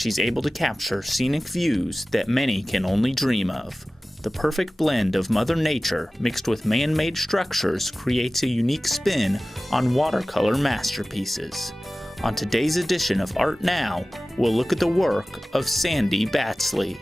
she's able to capture scenic views that many can only dream of. The perfect blend of Mother Nature mixed with man-made structures creates a unique spin on watercolor masterpieces. On today's edition of Art Now, we'll look at the work of Sandy Batzli.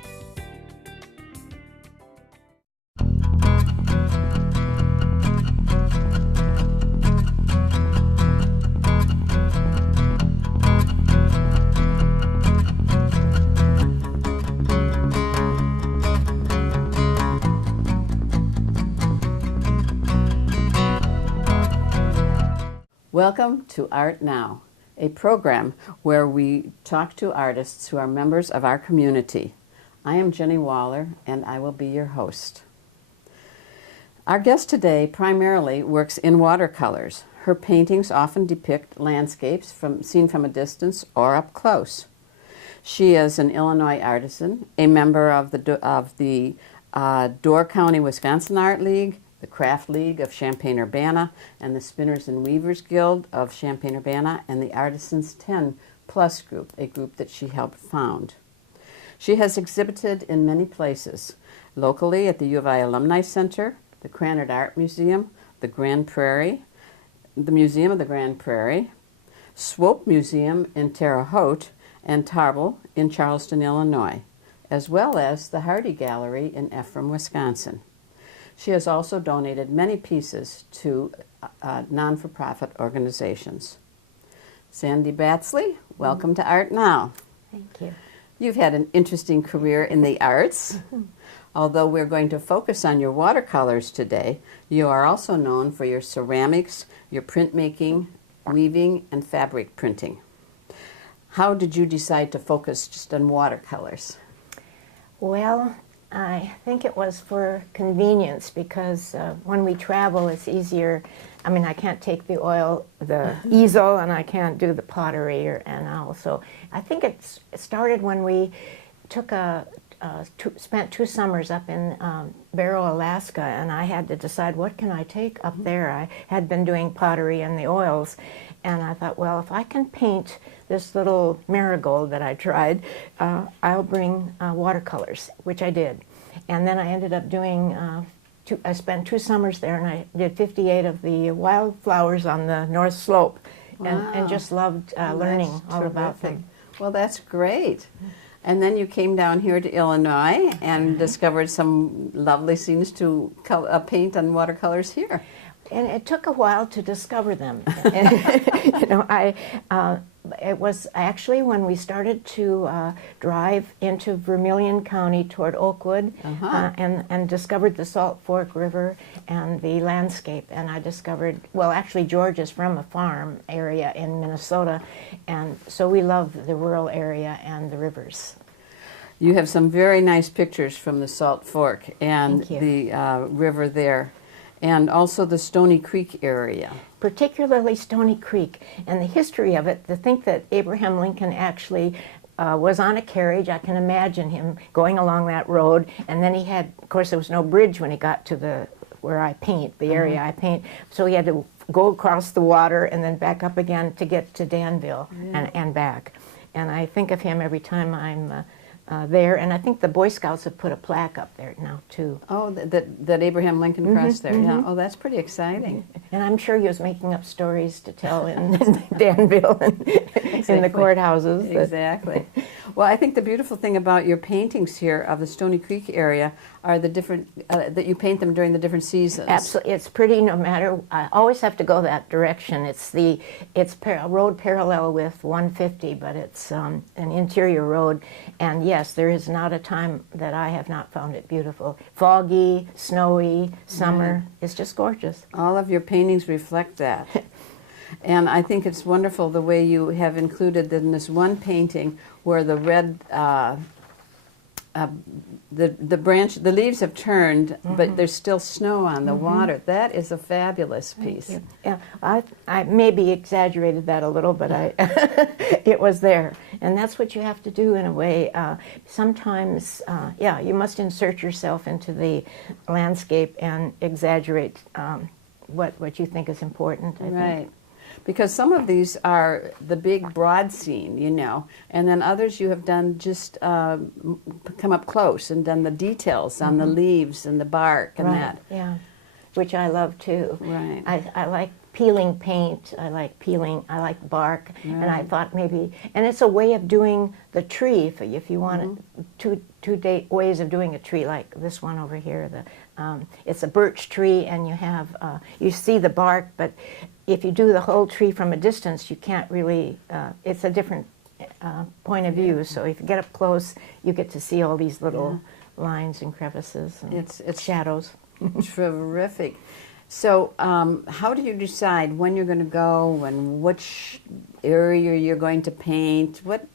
Welcome to Art Now, a program where we talk to artists who are members of our community. I am Jenny Waller, and I will be your host. Our guest today primarily works in watercolors. Her paintings often depict landscapes seen from a distance or up close. She is an Illinois artisan, a member of the Door County, Wisconsin Art League, the Craft League of Champaign-Urbana, and the Spinners and Weavers Guild of Champaign-Urbana, and the Artisans 10 Plus group, a group that she helped found. She has exhibited in many places, locally at the U of I Alumni Center, the Krannert Art Museum, the Grand Prairie, the Museum of the Grand Prairie, Swope Museum in Terre Haute, and Tarbell in Charleston, Illinois, as well as the Hardy Gallery in Ephraim, Wisconsin. She has also donated many pieces to non-for-profit organizations. Sandy Batzli, welcome to Art Now. Thank you. You've had an interesting career in the arts. Although we're going to focus on your watercolors today, you are also known for your ceramics, your printmaking, weaving, and fabric printing. How did you decide to focus just on watercolors? Well, I think it was for convenience because when we travel it's easier. I mean, I can't take the easel, and I can't do the pottery, and also I think it started when we took spent 2 summers up in Barrow, Alaska, and I had to decide what can I take up there. I had been doing pottery and the oils, and I thought, well, if I can paint this little marigold that I tried, I'll bring watercolors, which I did. And then I ended up doing, I spent 2 summers there, and I did 58 of the wildflowers on the North Slope. Wow. and just loved learning all about them. Well, that's great. And then you came down here to Illinois and discovered some lovely scenes to paint on watercolors here. And it took a while to discover them. It was actually when we started to drive into Vermilion County toward Oakwood, and discovered the Salt Fork River and the landscape. And I discovered, well, actually George is from a farm area in Minnesota, and so we love the rural area and the rivers. You have some very nice pictures from the Salt Fork and the river there, and also the Stony Creek area. Particularly Stony Creek, and the history of it, to think that Abraham Lincoln actually was on a carriage. I can imagine him going along that road, and then he had, of course there was no bridge when he got to where I paint, the area I paint, so he had to go across the water and then back up again to get to Danville and back. And I think of him every time I'm there, and I think the Boy Scouts have put a plaque up there now too. Oh, that Abraham Lincoln crossed there. Yeah. Oh, that's pretty exciting. And I'm sure he was making up stories to tell in Danville and in the courthouses. Exactly. Well, I think the beautiful thing about your paintings here of the Stony Creek area are the different that you paint them during the different seasons. Absolutely, it's pretty. No matter, I always have to go that direction. It's a road parallel with 150, but it's an interior road, and yes, there is not a time that I have not found it beautiful. Foggy, snowy, summer. It's just gorgeous. All of your paintings reflect that. And I think it's wonderful the way you have included in this one painting where the red, the leaves have turned, but there's still snow on the water. That is a fabulous piece. Yeah, I maybe exaggerated that a little, but it was there. And that's what you have to do in a way. Sometimes, you must insert yourself into the landscape and exaggerate what you think is important, I think. Because some of these are the big broad scene, you know, and then others you have done just come up close and done the details on the leaves and the bark and that. Yeah, which I love too. Right. I like peeling paint. I like bark, and I thought maybe, and it's a way of doing the tree. If you want two ways of doing a tree, like this one over here. It's a birch tree, and you have you see the bark, but if you do the whole tree from a distance, you can't really. It's a different point of view. So if you get up close, you get to see all these little lines and crevices. And it's shadows. Terrific. So how do you decide when you're going to go and which area you're going to paint? What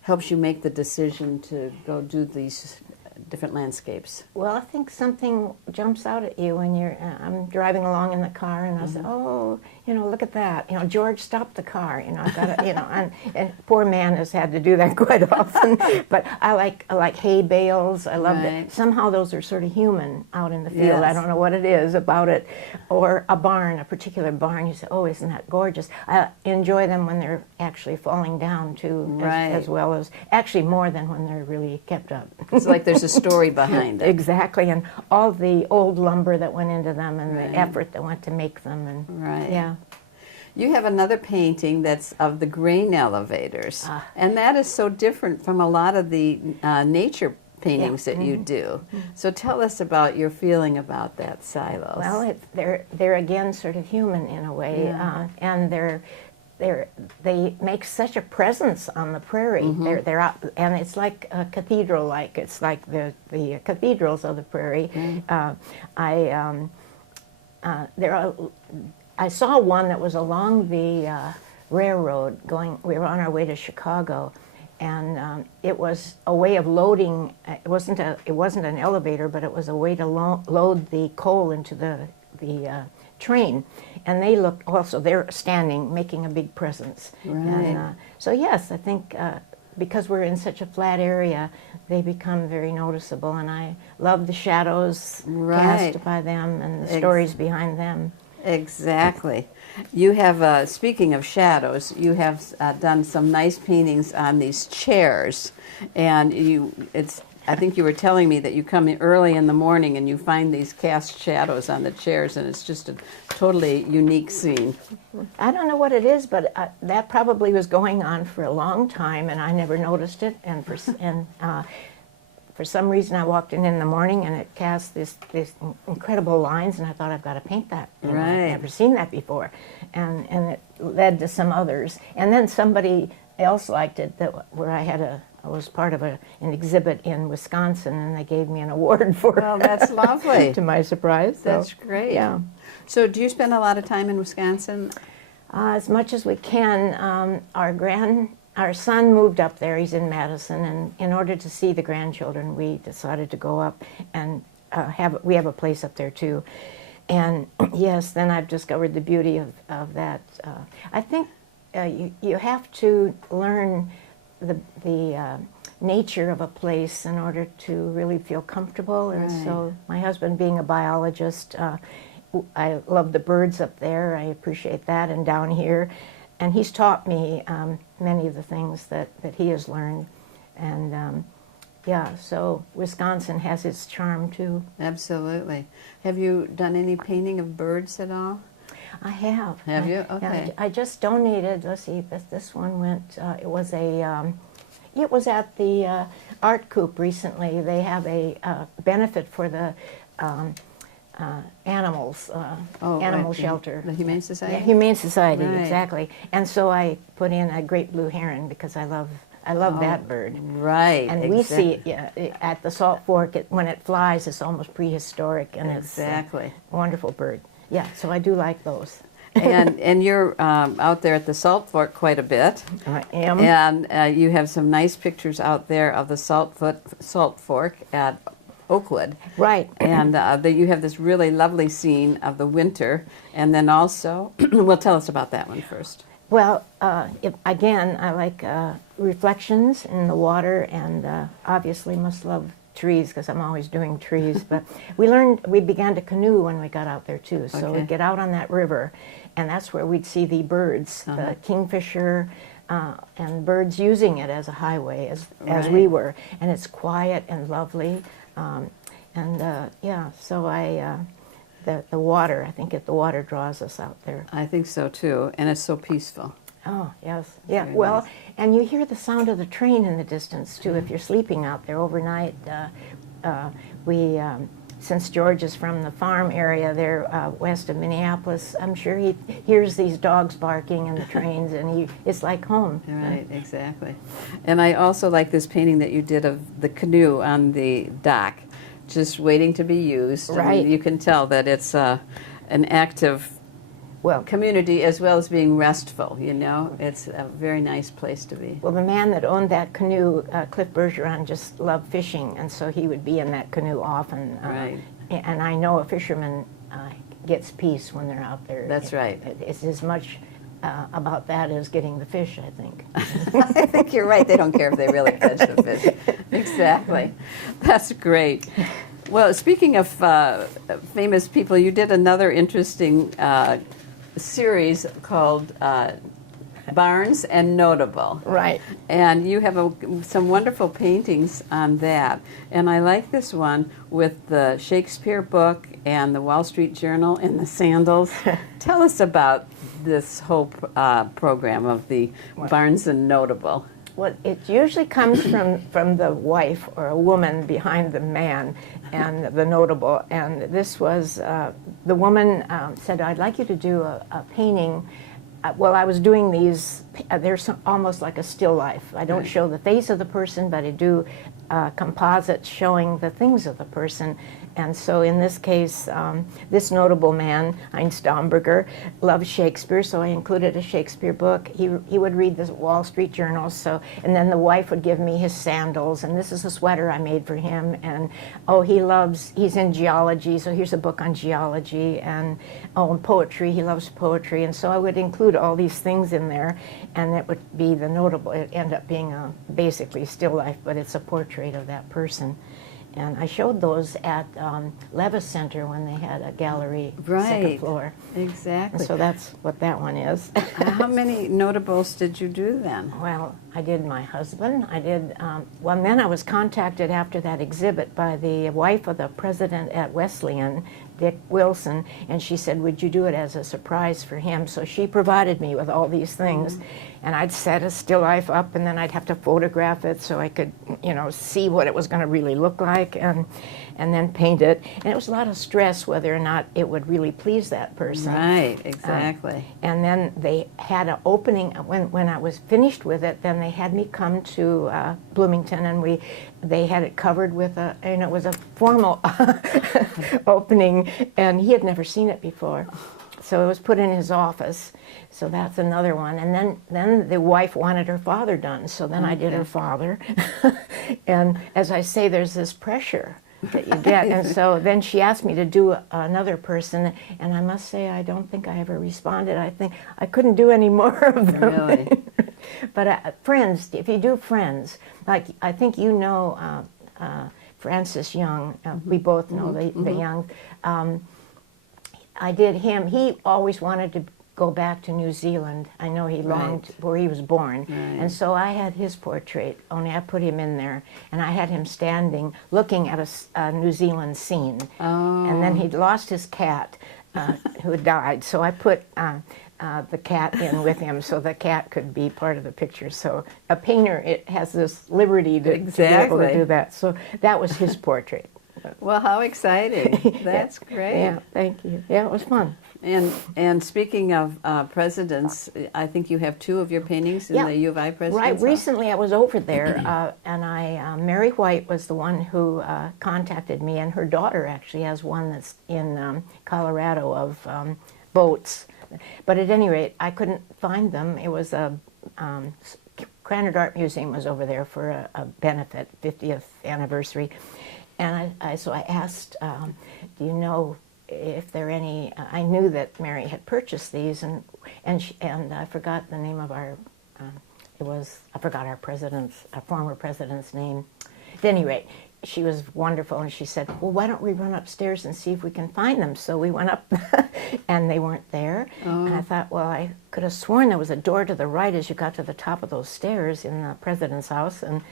helps you make the decision to go do these different landscapes? Well, I think something jumps out at you when you're. I'm driving along in the car, and I say, "Oh, you know, look at that! You know, George, stop the car! You know, I've got to, you know." And poor man has had to do that quite often. But I like hay bales. I love that. Somehow those are sort of human out in the field. Yes. I don't know what it is about it, or a barn, a particular barn. You say, "Oh, isn't that gorgeous?" I enjoy them when they're actually falling down too, as well as actually more than when they're really kept up. It's like there's a story behind it. Exactly, and all the old lumber that went into them and the effort that went to make them. And yeah. You have another painting that's of the grain elevators, and that is so different from a lot of the nature paintings that you do. So tell us about your feeling about that, Silos. Well, they're again sort of human in a way, and they make such a presence on the prairie. They're out, and it's like a cathedral. Like it's like the cathedrals of the prairie. I saw one that was along the railroad going. We were on our way to Chicago, and it was a way of loading. It wasn't an elevator, but it was a way to load the coal into the train. And they looked also, they're standing, making a big presence. Right. And, so yes, I think because we're in such a flat area, they become very noticeable. And I love the shadows cast by them and the stories behind them. Exactly. You have, speaking of shadows, you have done some nice paintings on these chairs. And I think you were telling me that you come in early in the morning and you find these cast shadows on the chairs, and it's just a totally unique scene. I don't know what it is, but that probably was going on for a long time, and I never noticed it. And for some reason, I walked in the morning, and it cast these incredible lines, and I thought, I've got to paint that. And I've never seen that before, and it led to some others. And then somebody else liked it, where I was part of an exhibit in Wisconsin, and they gave me an award for it. Well, that's lovely. To my surprise. That's great. Yeah. So do you spend a lot of time in Wisconsin? As much as we can. Our son moved up there. He's in Madison, and in order to see the grandchildren, we decided to go up and we have a place up there too. And yes, then I've discovered the beauty of that. I think you have to learn the nature of a place in order to really feel comfortable. And so my husband being a biologist, I love the birds up there. I appreciate that, and down here. And he's taught me many of the things that he has learned. And so Wisconsin has its charm too. Absolutely. Have you done any painting of birds at all? I have. Have you? Okay. I just donated. Let's see. This one went. It was at the Art Coop recently. They have a benefit for the animals, animal shelter. The Humane Society? Yeah, Humane Society, Right. Exactly. And so I put in a great blue heron because I love that bird. Right. And we see it at the Salt Fork. When it flies, it's almost prehistoric, and it's a wonderful bird. Yeah, so I do like those. and you're out there at the Salt Fork quite a bit. I am. And you have some nice pictures out there of the Salt Fork at Oakwood. Right. And you have this really lovely scene of the winter. And then also, well, tell us about that one first. Well, again, I like reflections in the water, and obviously must love trees because I'm always doing trees. But we began to canoe when we got out there too. So we'd get out on that river, and that's where we'd see the birds, the kingfisher, and birds using it as a highway as we were. And it's quiet and lovely. So the water, I think the water draws us out there. I think so too, and it's so peaceful. Oh, yes. Yeah, Very well, nice. and you hear the sound of the train in the distance, too, if you're sleeping out there overnight. Since George is from the farm area there west of Minneapolis, I'm sure he hears these dogs barking and the trains, and it's like home. Right, exactly. And I also like this painting that you did of the canoe on the dock, just waiting to be used. Right. And you can tell that it's an active community as well as being restful, you know. It's a very nice place to be. Well, the man that owned that canoe, Cliff Bergeron, just loved fishing, and so he would be in that canoe often. Right. And I know a fisherman gets peace when they're out there. That's right. It's as much about that as getting the fish, I think. I think you're right. They don't care if they really catch the fish. Exactly. That's great. Well, speaking of famous people, you did another interesting series called Barnes and Notable. Right. And you have some wonderful paintings on that. And I like this one with the Shakespeare book and the Wall Street Journal and the sandals. Tell us about this whole program of the Barnes and Notable. Well, it usually comes from the wife or a woman behind the man and the notable. And this was, the woman said, I'd like you to do a painting. Well, I was doing these, they're almost like a still life. I don't show the face of the person, but I do composites showing the things of the person. And so in this case, this notable man, Heinz Domberger, loved Shakespeare, so I included a Shakespeare book. He would read the Wall Street Journal, and then the wife would give me his sandals, and this is a sweater I made for him, and he's in geology, so here's a book on geology, and poetry, he loves poetry, and so I would include all these things in there, and it would be the notable. It ended up being basically still life, but it's a portrait of that person. And I showed those at Levis Center when they had a gallery, second floor. Exactly. And so that's what that one is. How many notables did you do then? Well, I did my husband. I did, then I was contacted after that exhibit by the wife of the president at Wesleyan, Dick Wilson, and she said, would you do it as a surprise for him? So she provided me with all these things. And I'd set a still life up, and then I'd have to photograph it so I could, see what it was going to really look like, and then paint it. And it was a lot of stress whether or not it would really please that person. Right, exactly. And then they had an opening when I was finished with it. Then they had me come to Bloomington, and they had it covered with and it was a formal opening, and he had never seen it before. So it was put in his office. So that's another one. And then the wife wanted her father done. So then I did her father. And as I say, there's this pressure that you get. And so then she asked me to do another person. And I must say, I don't think I ever responded. I think I couldn't do any more of them. Really? But friends, if you do friends, like I think Francis Young, we both know the Young. I did him. He always wanted to go back to New Zealand. I know he longed where he was born. Right. And so I had his portrait, only I put him in there. And I had him standing, looking at a New Zealand scene. Oh. And then he'd lost his cat, who had died. So I put the cat in with him so the cat could be part of the picture. So a painter, it has this liberty to be able to do that. So that was his portrait. Well, how exciting. That's great. Yeah, thank you. Yeah, it was fun. And speaking of presidents, I think you have two of your paintings in the U of I President's Right. House. Recently I was over there, and Mary White was the one who contacted me, and her daughter actually has one that's in Colorado of boats. But at any rate, I couldn't find them. It was Krannert Art Museum was over there for a benefit, 50th anniversary. And so I asked, do you know if there are any, I knew that Mary had purchased these, and I forgot the name of our, I forgot our former president's name. at any rate, she was wonderful, and she said, well, why don't we run upstairs and see if we can find them? So we went up, and they weren't there. Oh. And I thought, well, I could have sworn there was a door to the right as you got to the top of those stairs in the president's house. And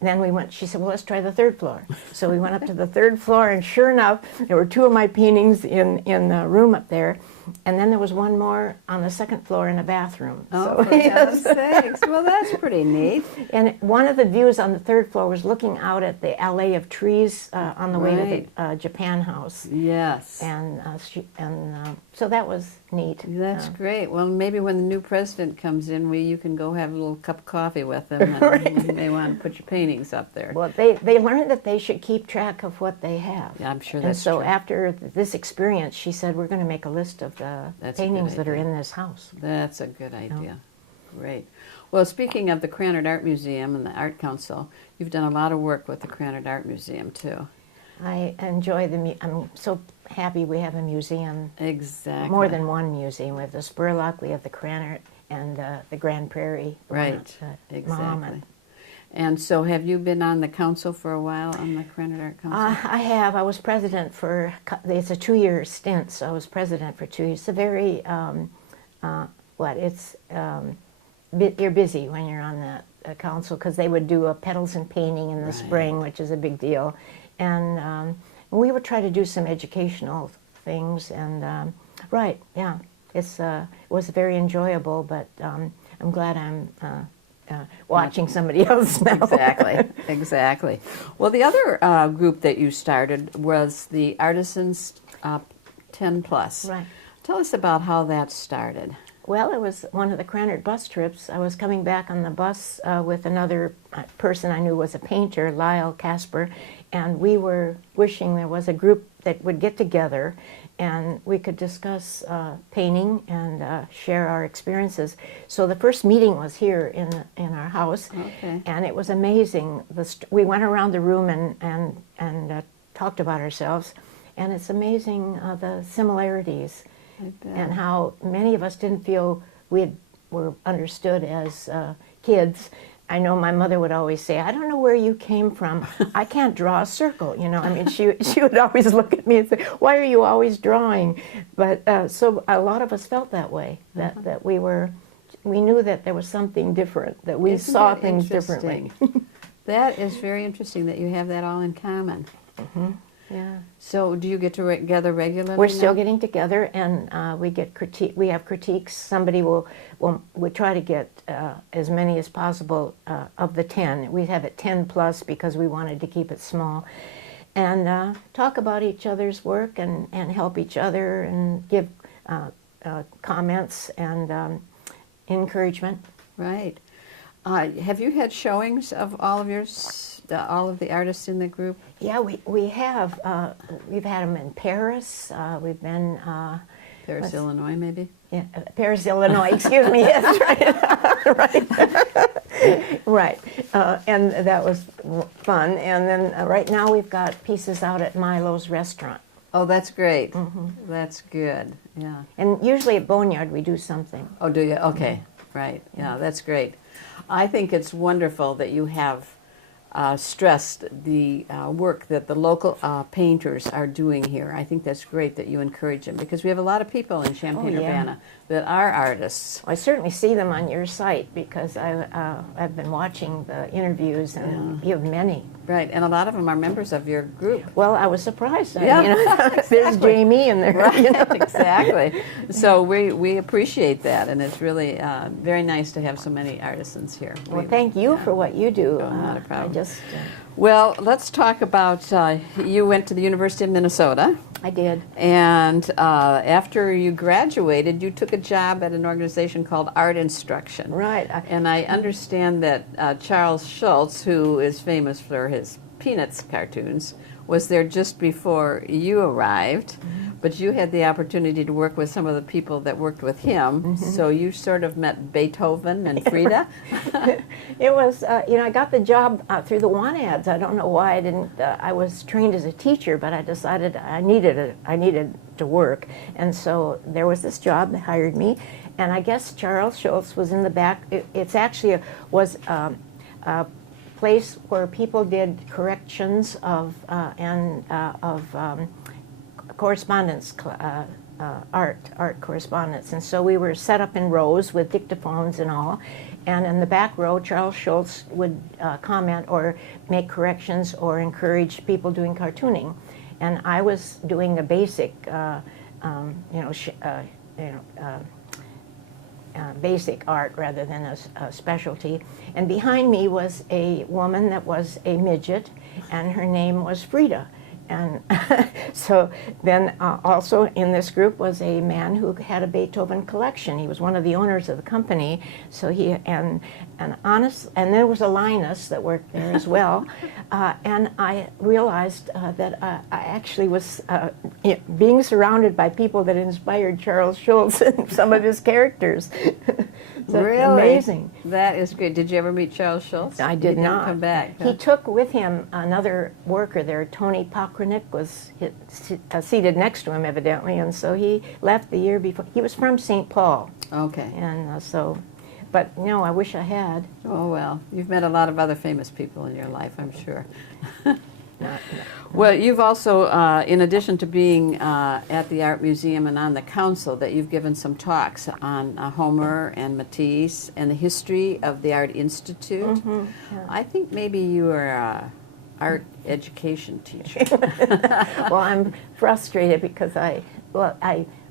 then we went, she said, well, let's try the third floor. So we went up to the third floor, and sure enough, there were 2 of my paintings in the room up there. And then there was one more on the second floor in a bathroom. Oh, for God's sakes. Well, that's pretty neat. And one of the views on the third floor was looking out at the alley of trees on the way to the Japan house. Yes. And so that was neat. That's great. Well, maybe when the new president comes in, you can go have a little cup of coffee with him, and Right. you may want to put your paintings up there. Well, they learned that they should keep track of what they have. Yeah, I'm sure And that's so true. after this experience, she said, we're going to make a list of the That's a paintings good that are idea. in this house. That's a good idea. Great. Well, speaking of the Krannert Art Museum and the Art Council, you've done a lot of work with the Krannert Art Museum, too. I enjoy I'm so happy we have a museum. Exactly. More than one museum. We have the Spurlock, we have the Krannert, and the Grand Prairie. the one Right. at Exactly. Mom. And so have you been on the council for a while, on the Krannert Art Council? I have. I was president for, it's a 2-year stint, so I was president for 2 years. It's a very, you're busy when you're on that council, because they would do a petals and painting in the Right. spring, which is a big deal. And we would try to do some educational things, and it was very enjoyable, but I'm glad I'm watching somebody else now. Exactly. Well, the other group that you started was the Artisans 10 Plus. Right. Tell us about how that started. Well, it was one of the Krannert bus trips. I was coming back on the bus with another person I knew was a painter, Lyle Casper, and we were wishing there was a group that would get together and we could discuss painting and share our experiences. So the first meeting was here in our house, Okay. and it was amazing. We went around the room and talked about ourselves, and it's amazing the similarities. I bet. And how many of us didn't feel were understood as kids. I know my mother would always say, I don't know where you came from. I can't draw a circle, you know. I mean, she would always look at me and say, why are you always drawing? But so a lot of us felt that way, that we knew that there was something different, that we Isn't saw that things interesting? differently. That is very interesting that you have that all in common. Yeah. So do you get together regularly We're still now? getting together, and we get we have critiques. Somebody we try to get as many as possible of the 10. We have it 10 plus because we wanted to keep it small, and talk about each other's work and help each other and give comments and encouragement. Right. Have you had showings of all of all of the artists in the group? Yeah, we have. We've had them in Paris. We've been Paris, Illinois, maybe? yeah, Paris, Illinois. Excuse me. Yes, right. Right. And that was fun. And then right now we've got pieces out at Milo's restaurant. Oh, that's great. That's good. Yeah. And usually at Boneyard we do something. Oh, do you? Okay. Right. Yeah, that's great. I think it's wonderful that you have stressed the work that the local painters are doing here. I think that's great that you encourage them, because we have a lot of people in Champaign-Urbana that are artists. I certainly see them on your site because I've been watching the interviews, and you have many. Right, and a lot of them are members of your group. Well, I was surprised. Yeah, You know, there's Jamie and there. Right, You know. exactly. So we appreciate that, and it's really very nice to have so many artisans here. Well, thank you for what you do. Oh, not a problem. I just, Well, let's talk about, you went to the University of Minnesota, I did. and after you graduated, you took a job at an organization called Art Instruction. Right. And I understand that Charles Schultz, who is famous for his Peanuts cartoons, was there just before you arrived, but you had the opportunity to work with some of the people that worked with him, so you sort of met Beethoven and Frida. It was, I got the job through the want ads. I don't know why I didn't. I was trained as a teacher, but I decided I needed to work, and so there was this job. They hired me, and I guess Charles Schultz was in the back. It's actually was place where people did corrections of correspondence, art correspondence. And so we were set up in rows with dictaphones and all. And in the back row, Charles Schulz would comment or make corrections or encourage people doing cartooning. And I was doing a basic, basic art rather than a specialty. And behind me was a woman that was a midget, and her name was Frida. And so then also in this group was a man who had a Beethoven collection. He was one of the owners of the company. So and there was a Linus that worked there as well. And I realized that I actually was being surrounded by people that inspired Charles Schulz and some of his characters. So really? Amazing. That is great. Did you ever meet Charles Schulz? I did not. Come back. He took with him another worker there. Tony Pokranik was seated next to him, evidently, and so he left the year before. He was from St. Paul. Okay. And but no, I wish I had. Oh, well, you've met a lot of other famous people in your life, I'm sure. No. Well, you've also, in addition to being at the Art Museum and on the council, that you've given some talks on Homer and Matisse and the history of the Art Institute. Mm-hmm, yeah. I think maybe you are an art education teacher. Well, I'm frustrated because I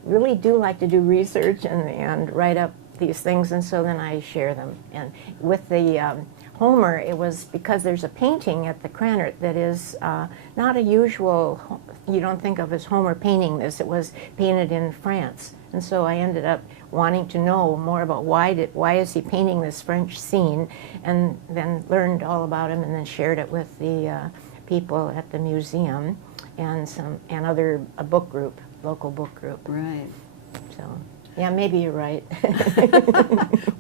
really do like to do research and write up these things, and so then I share them. And with the Homer, it was because there's a painting at the Cranert that is not a usual, you don't think of as Homer painting this. It was painted in France. And so I ended up wanting to know more about why is he painting this French scene, and then learned all about him and then shared it with the people at the museum and a book group, local book group. Right. So. Yeah, maybe you're right.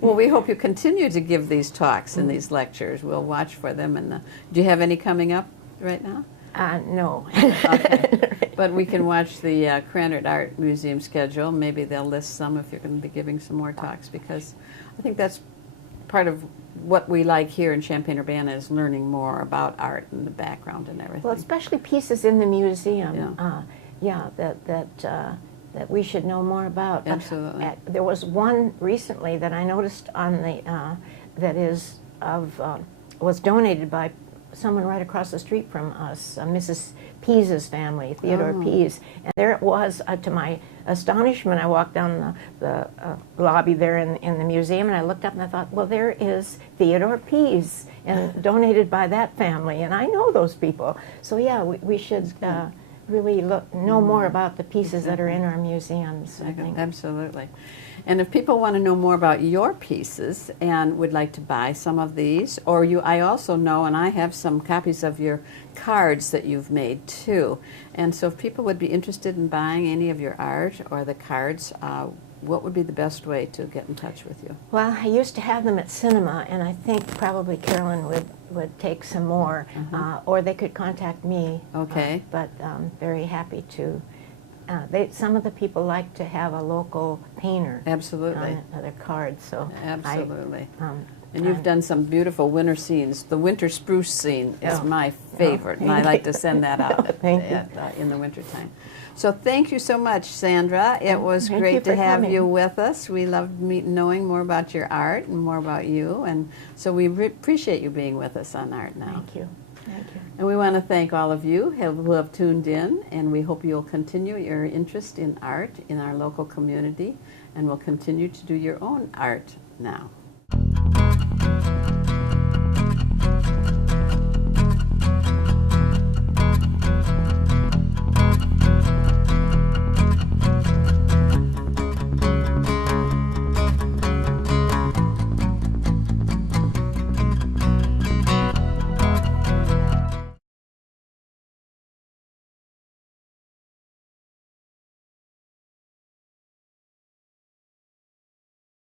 Well, we hope you continue to give these talks and these lectures. We'll watch for them. And do you have any coming up right now? No. Okay. But we can watch the Cranert Art Museum schedule. Maybe they'll list some if you're going to be giving some more talks, because I think that's part of what we like here in Champaign-Urbana is learning more about art and the background and everything. Well, especially pieces in the museum. Yeah. That we should know more about. Absolutely. There was one recently that I noticed on the was donated by someone right across the street from us, Mrs. Pease's family, Theodore Pease. And there it was. To my astonishment, I walked down the lobby there in the museum, and I looked up and I thought, well, there is Theodore Pease, and donated by that family, and I know those people. So yeah, we should really know more about the pieces that are in our museums, I think. Absolutely. And if people want to know more about your pieces and would like to buy some of these, or I also know, and I have some copies of your cards that you've made too. And so if people would be interested in buying any of your art or the cards, what would be the best way to get in touch with you? Well, I used to have them at cinema, and I think probably Carolyn would take some more, or they could contact me. Okay. But very happy to. Some of the people like to have a local painter. Absolutely. On their cards, so. Absolutely. And you've done some beautiful winter scenes. The winter spruce scene is my favorite, and I like to send that out in the wintertime. So thank you so much, Sandra. It was great to have you with us. We loved knowing more about your art and more about you, and so we appreciate you being with us on Art Now. Thank you. Thank you. And we want to thank all of you who have tuned in, and we hope you'll continue your interest in art in our local community, and will continue to do your own art now.